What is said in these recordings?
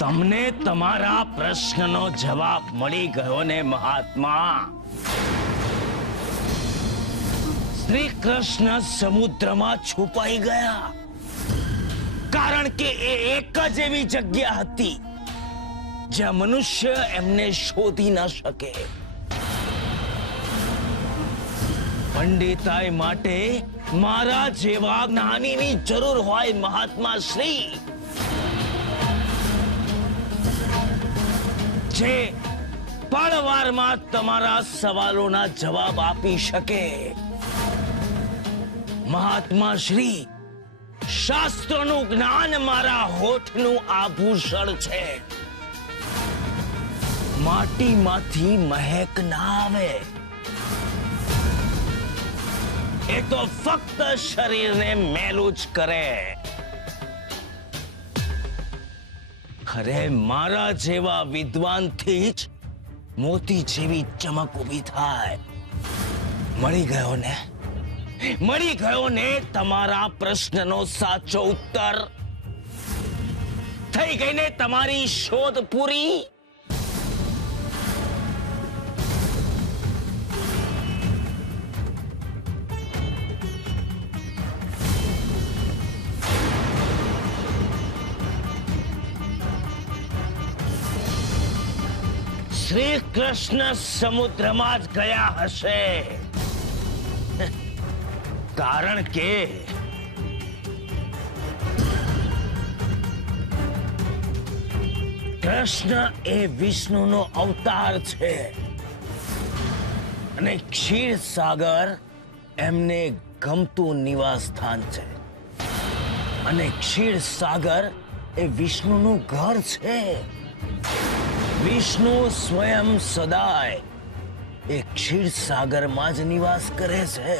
તમને તમારા પ્રશ્નનો જવાબ મળી ગયો ને મહાત્મા? શ્રી કૃષ્ણ સમુદ્રમાં છુપાઈ ગયા, કારણ કે એ એક જ એવી જગ્યા હતી જ્યાં મનુષ્ય એમને શોધી ન શકે. પંડિતાઈ માટે મારા જેવા જ્ઞાનીની જરૂર હોય મહાત્મા શ્રી, જે પળવારમાં તમારા સવાલોના જવાબ આપી શકે. મહાત્મા શ્રી, શાસ્ત્રોનું જ્ઞાન મારા હોઠનું આભૂષણ છે. માટીમાંથી મહેક ના આવે, એ તો ફક્ત શરીરને મેલું જ કરે. અરે મારા જેવા વિદ્વાનથી જ મોતી જેવી ચમક ઊભી થાય. મળી ગયો ને? મળી ગયો ને તમારા પ્રશ્નનો સાચો ઉત્તર? થઈ ગઈ ને તમારી શોધ પૂરી? શ્રી કૃષ્ણ સમુદ્રમાં જ ગયા હશે, કારણ કે કૃષ્ણ એ વિષ્ણુનો અવતાર છે અને ક્ષીરસાગર એમને ગમતું નિવાસ સ્થાન છે. અને ક્ષીરસાગર એ વિષ્ણુનું ઘર છે. વિષ્ણુ સ્વયં સદાય એ ક્ષીરસાગરમાં જ નિવાસ કરે છે.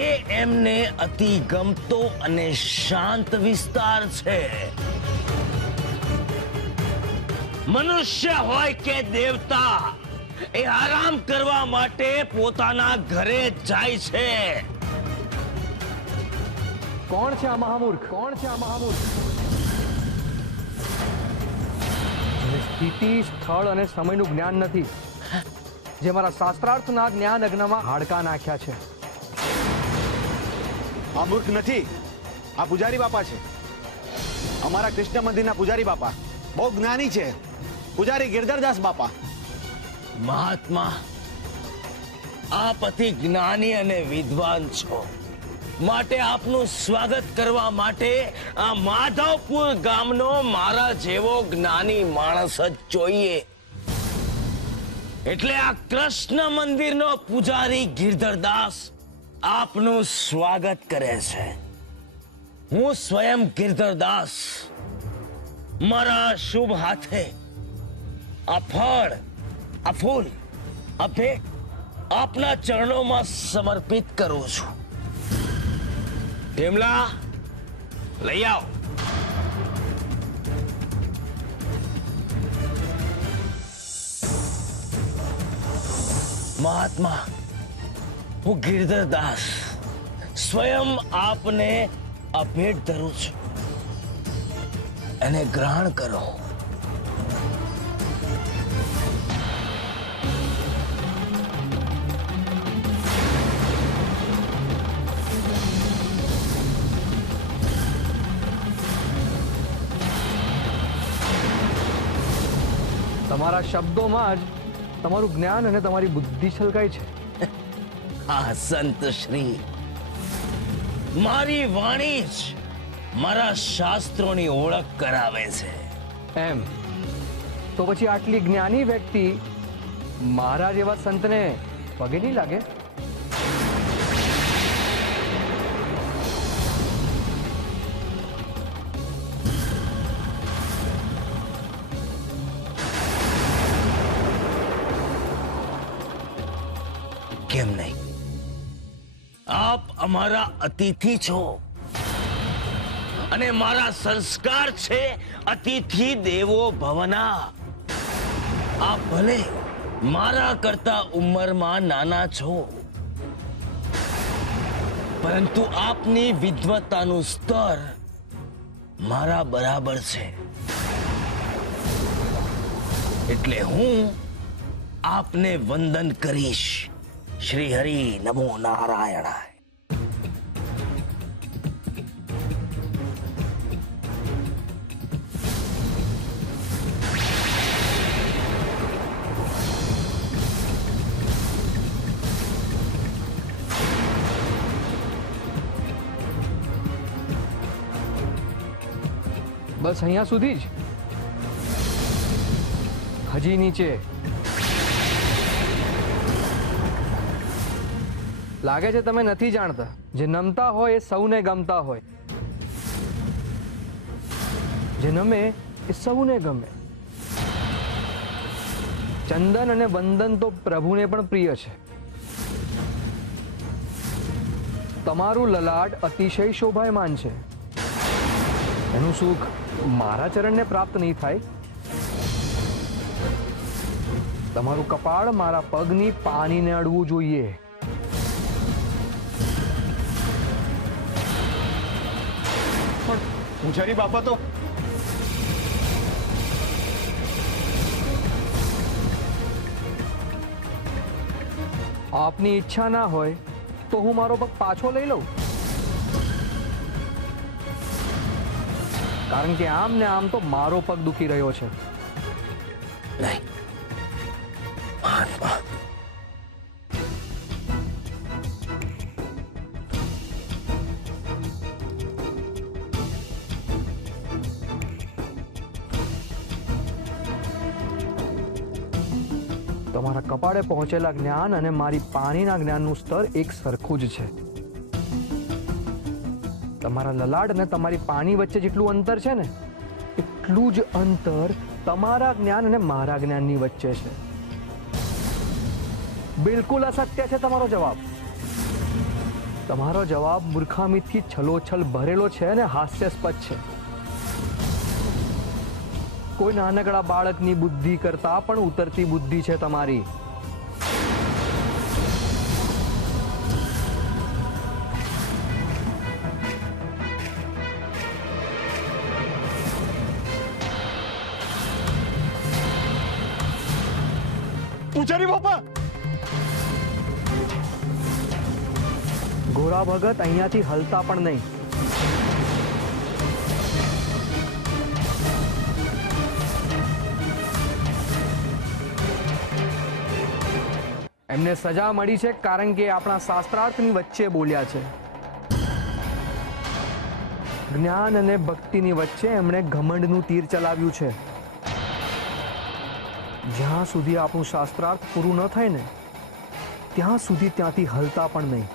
એ એમને અતિ ગમતો અને શાંત વિસ્તાર છે. મનુષ્ય હોય કે દેવતા, એ આરામ કરવા માટે પોતાના ઘરે જાય છે. કોણ છે આ મહામૂર્ખ? કોણ છે આ મહામૂર્ખ? સ્થિતિ, સ્થળ અને સમયનું જ્ઞાન નથી, જે મારા શાસ્ત્રાર્થના જ્ઞાન અગ્નમાં હાડકા નાખ્યા છે. આ મૂર્ખ નથી, આ પૂજારી બાપા છે. અમારા કૃષ્ણ મંદિરના પૂજારી બાપા બહુ જ્ઞાની છે. પૂજારી ગિરધરદાસ બાપા. મહાત્મા, આપ અતિ જ્ઞાની અને વિદ્વાન છો, માટે આપનું સ્વાગત કરવા માટે આ માધવપુર ગામનો મારા જેવો જ્ઞાની માણસ જ જોઈએ. એટલે આ કૃષ્ણ મંદિરનો પૂજારી ગિરધરદાસ આપનું સ્વાગત કરે છે. હું સ્વયં ગિરધરદાસ મારા શુભ હાથે આ ફળ, આ ફૂલ, આ ભેટ આપના ચરણોમાં સમર્પિત કરું છું. ભીમલા, લઈ આવો. મહાત્મા, હું ગિરધરદાસ સ્વયં આપને આ ભેટ ધરું છું, એને ગ્રહણ કરો. તમારા શબ્દોમાં જ તમારું જ્ઞાન અને તમારી બુદ્ધિ છલકાય છે. હા સંત શ્રી, મારી વાણી જ મારા શાસ્ત્રોની ઓળખ કરાવે છે. એમ તો પછી આટલી જ્ઞાની વ્યક્તિ મારા જેવા સંતને પગે નહીં લાગે? કેમ નહીં? આપ અમારા અતિથિ છો અને મારા સંસ્કાર છે અતિથિ દેવો ભવના. આપ ભલે મારા કરતા ઉંમરમાં નાના છો, પરંતુ આપની વિદ્વતાનું સ્તર મારા બરાબર છે, એટલે હું આપને વંદન કરીશ. શ્રી હરિ નમો નારાયણાય. બસ અહીંયા સુધી જ? હજી નીચે? લાગે છે તમે નથી જાણતા, જે નમતા હોય એ સૌને ગમતા હોય, જે નમે એ સૌને ગમે. ચંદન અને વંદન તો પ્રભુને પણ પ્રિય છે. તમારું લલાટ અતિશય શોભાયમાન છે. એનું સુખ મારા ચરણને પ્રાપ્ત નહીં થાય. તમારું કપાળ મારા પગની પાનીને અડવું જોઈએ. પણ પૂજારી બાપા તો આપની ઈચ્છા ના હોય તો હું મારો પગ પાછો લઈ લઉં, કારણ કે આમ ને આમ તો મારો પગ દુખી રહ્યો છે. નહીં, મહાત્મા, તમારા કપાળે પહોંચેલા જ્ઞાન અને મારી પાણીના જ્ઞાનનું સ્તર એક સરખું જ છે. તમારા લલાડ અને તમારી પાણી વચ્ચે જેટલું અંતર છે ને, એટલું જ અંતર તમારા જ્ઞાન અને મારા જ્ઞાનની વચ્ચે છે. બિલકુલ અસત્ય છે તમારો જવાબ. તમારો જવાબ મૂર્ખામીથી છલોછલ ભરેલો છે અને હાસ્યાસ્પદ છે. કોઈ નાનકડા બાળકની બુદ્ધિ કરતા પણ ઉતરતી બુદ્ધિ છે તમારી. પૂજારી બાપા! ગોરા ભગત અહીંયાથી હલતા પણ નહીં. એમને સજા મળી છે કારણ કે આપણા શાસ્ત્રાર્થની વચ્ચે બોલ્યા છે. જ્ઞાન અને ભક્તિની વચ્ચે એમણે ઘમંડનું તીર ચલાવ્યું છે. જ્યાં સુધી આપણું શાસ્ત્રાર્થ પૂરું ન થાય ને, ત્યાં સુધી ત્યાંથી હલતા પણ નહીં.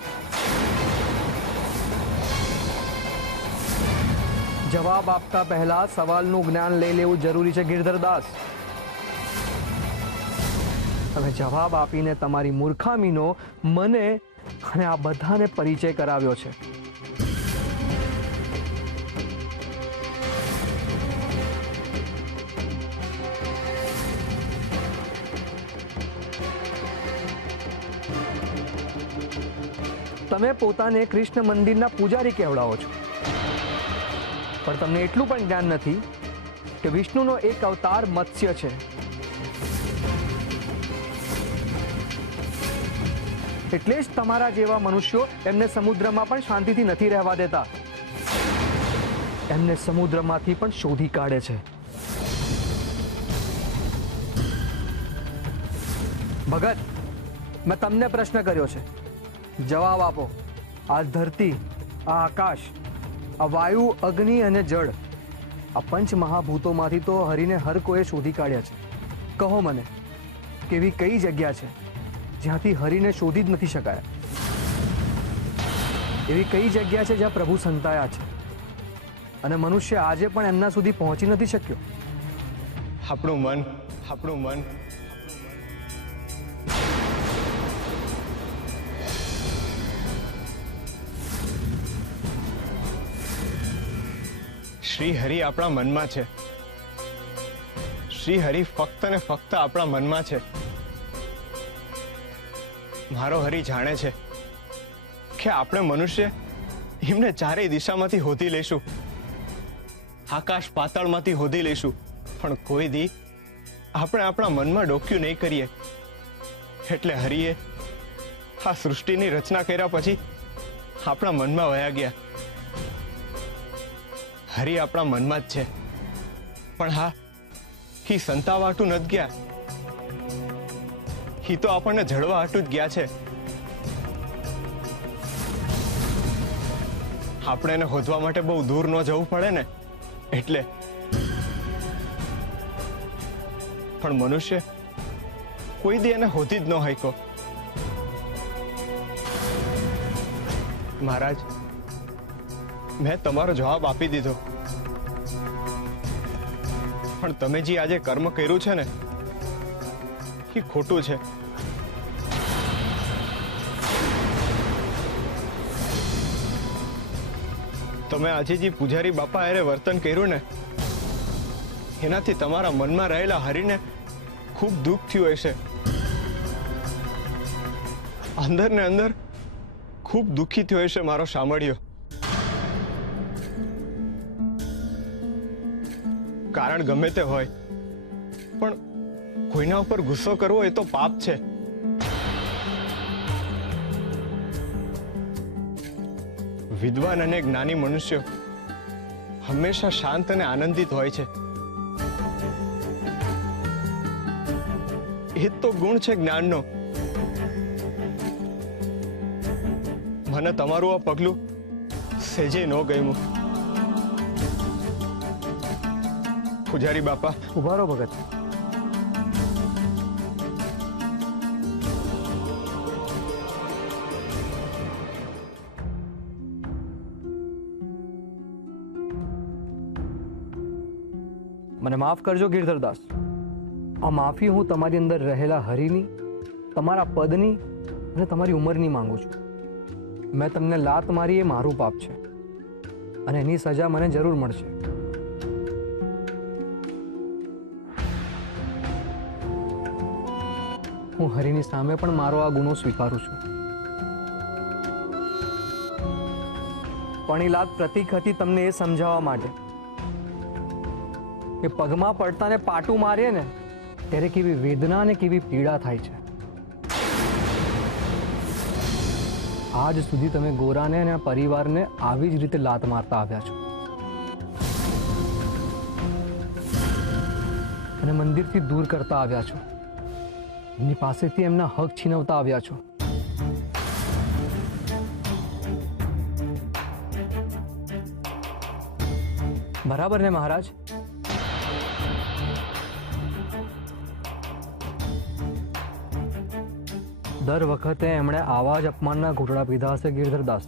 જવાબ આપતા પહેલા સવાલનું જ્ઞાન લઈ લેવું જરૂરી છે ગિરધરદાસ. તમે જવાબ આપીને તમારી મૂર્ખામીનો મને અને આ બધાને પરિચય કરાવ્યો છે. તમે પોતાને કૃષ્ણ મંદિરના પૂજારી કહેવડાવો છો, પણ તમને એટલું પણ જ્ઞાન નથી કે વિષ્ણુનો એક અવતાર મત્સ્ય છે. એટલે જ તમારા જેવા મનુષ્યો એમને સમુદ્રમાં પણ શાંતિથી નથી રહેવા દેતા. એમને સમુદ્રમાંથી પણ શોધી કાઢે છે. ભગત, મેં તમને પ્રશ્ન કર્યો છે, જવાબ આપો. આ ધરતી, આ આકાશ, આ વાયુ, અગ્નિ અને જળ, આ પંચ મહાભૂતોમાંથી તો હરિને હર કોઈએ શોધી કાઢ્યા છે. કહો મને, કેવી કઈ જગ્યા છે જ્યાંથી હરિને શોધી જ નથી શકાયા? એવી કઈ જગ્યા છે જ્યાં પ્રભુ સંતાયા છે અને મનુષ્ય આજે પણ એમના સુધી પહોંચી નથી શક્યો? આપણું મન, આપણું મન. શ્રી હરિ આપણા મનમાં છે. શ્રી હરિ ફક્ત ને ફક્ત આપણા મનમાં છે. મારો હરિ જાણે છે કે આપણે મનુષ્ય એમને ચારેય દિશામાંથી હોધી લઈશું, આકાશ પાતાળમાંથી હોધી લઈશું, પણ કોઈ દી આપણે આપણા મનમાં ડોક્યું નહીં કરીએ. એટલે હરિએ આ સૃષ્ટિની રચના કર્યા પછી આપણા મનમાં વયા ગયા. હરિ આપણા મનમાં જ છે, પણ હા, હી સંતાવા હાટું નથી ગયા. હી તો આપણને જળવા હાટું જ ગયા છે. આપણે એને હોદવા માટે બહુ દૂર ન જવું પડે ને, એટલે. પણ મનુષ્ય કોઈ દી એને હોતી જ ન હાઈકો. મહારાજ, મેં તમારો જવાબ આપી દીધો, પણ તમે જે આજે કર્મ કર્યું છે ને, એ ખોટું છે. તમે આજે જે પૂજારી બાપા હારે વર્તન કર્યું ને, એનાથી તમારા મનમાં રહેલા હરિને ખૂબ દુઃખ થયું હશે. અંદર ને અંદર ખૂબ દુઃખી થયો હશે મારો સાંભળ્યો. કારણ ગમે તે હોય, પણ કોઈના ઉપર ગુસ્સો કરવો એ તો પાપ છે. વિદ્વાન અને જ્ઞાની મનુષ્યો હંમેશા શાંત અને આનંદિત હોય છે. એ તો ગુણ છે જ્ઞાનનો. મને તમારું આ પગલું સેજે ન ગમ્યું. પૂજારી બાપા, ઉભા રહો ભગત. મને માફ કરજો ગિરધરદાસ. આ માફી હું તમારી અંદર રહેલા હરિની, તમારા પદની અને તમારી ઉંમરની માંગુ છું. મેં તમને લાત મારી એ મારું પાપ છે, અને એની સજા મને જરૂર મળશે. હું હરિની સામે પણ મારો આ ગુનો સ્વીકારું છું. પણ એ લાત પ્રતીક હતી તમને એ સમજાવવા માટે કે પગમાં પડતાને પાટું મારીએ ને ત્યારે કેવી વેદના અને કેવી પીડા થાય છે. આજ સુધી તમે ગોરાને અને પરિવારને આવી જ રીતે લાત મારતા આવ્યા છો, અને મંદિરથી દૂર કરતા આવ્યા છો. એમની પાસેથી એમના હક છીનવતા આવ્યા છો. બરાબર ને મહારાજ? દર વખતે એમણે આવા જ અપમાનના ઘૂંટડા પીધા હશે ગિરધરદાસ.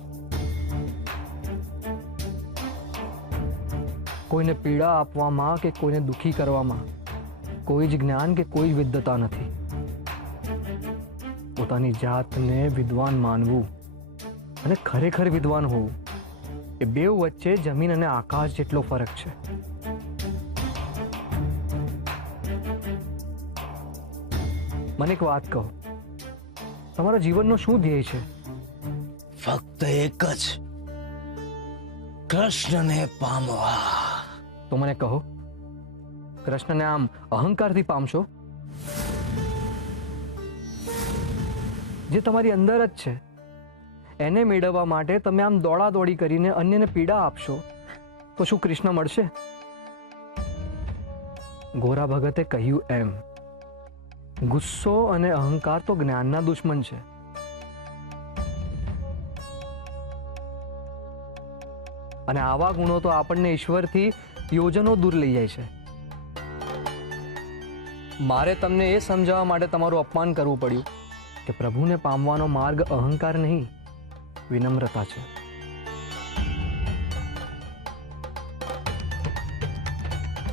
કોઈને પીડા આપવામાં કે કોઈને દુઃખી કરવામાં કોઈ જ જ્ઞાન કે કોઈ જ વિદ્વતા નથી. પોતાની જાતને વિદ્વાન માનવું અને ખરેખર વિદ્વાન હોવું એ બેઉ વચ્ચે જમીન અને આકાશ જેટલો ફરક છે. મને એક વાત કહો, તમારા જીવનનો શું ધ્યેય છે? ફક્ત એક જ, કૃષ્ણને પામવા. તો મને કહો, કૃષ્ણને આમ અહંકારથી પામશો? જે તમારી અંદર જ છે એને મેળવવા માટે તમે આમ દોડાદોડી કરીને અન્યને પીડા આપશો તો શું કૃષ્ણ મળશે? ગોરા ભગતે કહ્યું એમ, ગુસ્સો અને અહંકાર તો જ્ઞાનના દુશ્મન છે. અને આવા ગુણો તો આપણને ઈશ્વરથી યોજનો દૂર લઈ જાય છે. મારે તમને એ સમજાવવા માટે તમારું અપમાન કરવું પડ્યું કે પ્રભુને પામવાનો માર્ગ અહંકાર નહીં, વિનમ્રતા છે.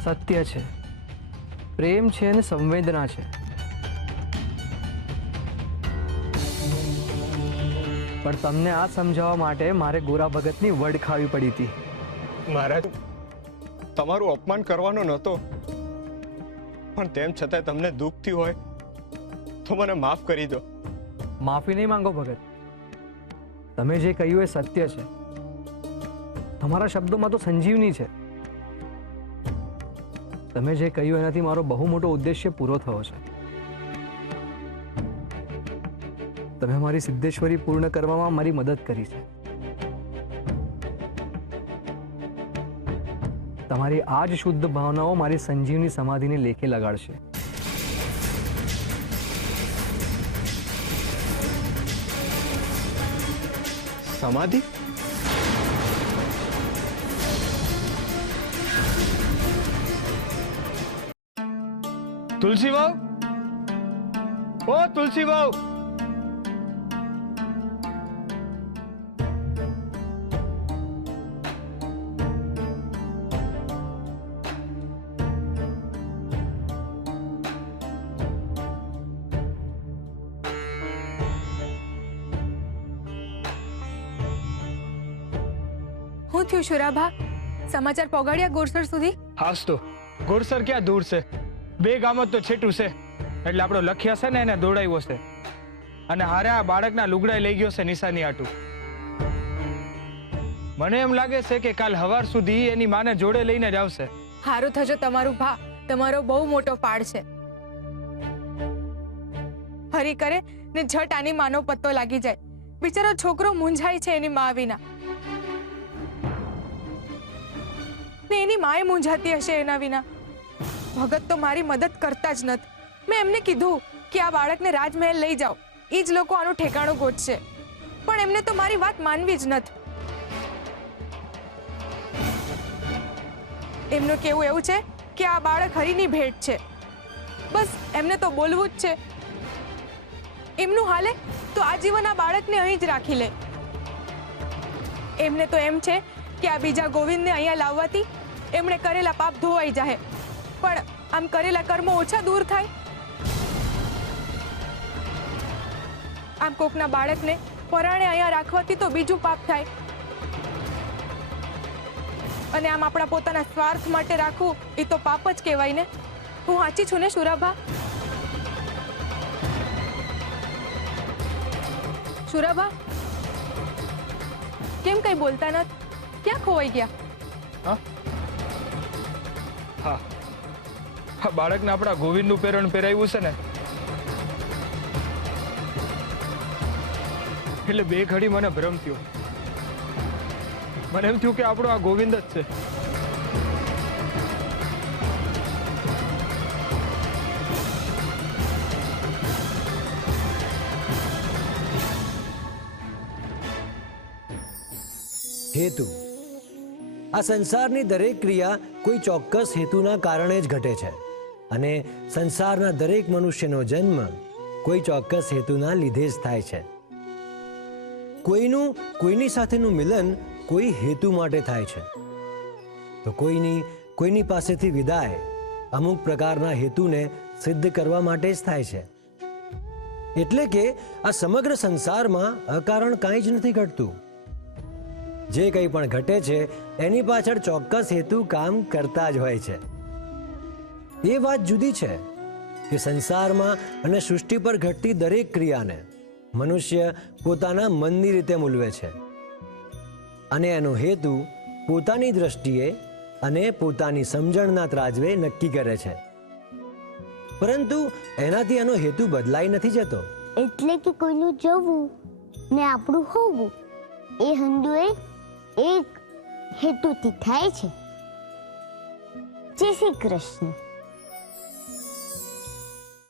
સત્ય છે, પ્રેમ છે અને સંવેદના છે. પણ તમને આ સમજાવવા માટે મારે ગોરા ભગતની વડ ખાવી પડી હતી. મહારાજ, તમારું અપમાન કરવાનો નહોતો, પણ તેમ છતાંય તમને દુઃખ થયું હોય તો મને માફ કરી દો. માફી નહીં માંગો ભગત. તમે જે કહ્યું એ સત્ય છે. તમારા શબ્દોમાં તો સંજીવની છે. તમે જે કહ્યું એનાથી મારો બહુ મોટો ઉદ્દેશ્ય પૂરો થયો છે. તમે મારી સિદ્ધેશ્વરી પૂર્ણ કરવામાં મારી મદદ કરી છે. તમારી આ જ શુદ્ધ ભાવનાઓ મારી સંજીવની સમાધિને લેખે લગાડશે. સમાધિ? તુલસી વાવ, ઓ તુલસી વાવ, હું થયું શુરાભા? સમાચાર પહોંચાડ્યા ગોરસર સુધી? હાસ તો ગોરસર ક્યાં દૂર છે, 2 ગામ જ તો છેટું છે. એટલે આપણો લખ્યા છે ને એને દોડાવ્યો છે અને હારે આ બાળકના લુગડાઈ લઈ ગયો છે નિશાની આટું. મને એમ લાગે છે કે કાલ હવાર સુધી એની માને જોડે લઈને જ આવશે. હારું થજો તમારું ભા, તમારો બહુ મોટો પાડ છે. હરી કરે ને ઝટ આની માનો પત્તો લાગી જાય. બિચારો છોકરો મૂંઝાય છે એની મા વિના, ને એની માએ મૂંઝાતી હશે એના વિના. ભગત તો મારી મદદ કરતા જ નથી. મેં એમને કીધું કે આ બાળકને રાજમહેલ લઈ જાઓ, એ જ લોકો આનું ઠેકાણું ગોતશે, પણ એમને તો મારી વાત માનવી જ નથી. એમનું કેવું એવું છે કે આ બાળક હરીની ભેટ છે, બસ એમને તો બોલવું જ છે. એમનું હાલે તો આજીવન આ બાળકને અહીં જ રાખી લે. એમને તો એમ છે કે આ બીજા ગોવિંદને અહીંયા લાવવાથી એમણે કરેલા પાપ ધોવાઈ જાય, પણ આમ કરેલા કર્મો ઓછા દૂર થાય. આમ કોકના બાળકને પરાણે અહીંયા રાખવાથી તો બીજું પાપ થાય, અને આમ આપણા પોતાના સ્વાર્થ માટે રાખવું એ તો પાપ જ કહેવાય ને. હું સાચી છું ને શુરાભા? શુરાભા કેમ કઈ બોલતા નથી? ક્યાં ખોવાઈ ગયા? હા, આ બાળકને આપણા ગોવિંદનું પેરણ પહેરાવ્યું છે ને, એટલે 2 ઘડી મને ભ્રમ થયો. મને એમ થયું કે આપણો આ ગોવિંદ જ છે. હેતુ. આ સંસારની દરેક ક્રિયા કોઈ ચોક્કસ હેતુના કારણે જ ઘટે છે, અને સંસારના દરેક મનુષ્યનો જન્મ કોઈ ચોક્કસ હેતુના લીધે જ થાય છે. કોઈની સાથેનું મિલન કોઈ હેતુ માટે થાય છે, તો કોઈની પાસેથી વિદાય અમુક પ્રકારના હેતુને સિદ્ધ કરવા માટે જ થાય છે. એટલે કે આ સમગ્ર સંસારમાં અકારણ કાંઈ જ નથી ઘટતું. જે કંઈ પણ ઘટે છે એની પાછળ ચોક્કસ હેતુ કામ કરતા જ હોય છે. એ વાત જુદી છે કે સંસારમાં અને સૃષ્ટિ પર ઘટતી દરેક ક્રિયાને મનુષ્ય પોતાના મનની રીતે મૂલવે છે, અને એનો હેતુ પોતાની દ્રષ્ટિએ અને પોતાની સમજણના ત્રાજવે નક્કી કરે છે. પરંતુ એનાથી એનો હેતુ બદલાઈ નથી જતો. એટલે કે કોઈનું જવું ને આપણું હોવું એ હંધુએ એક હેતુથી થાય છે. જય શ્રી કૃષ્ણ.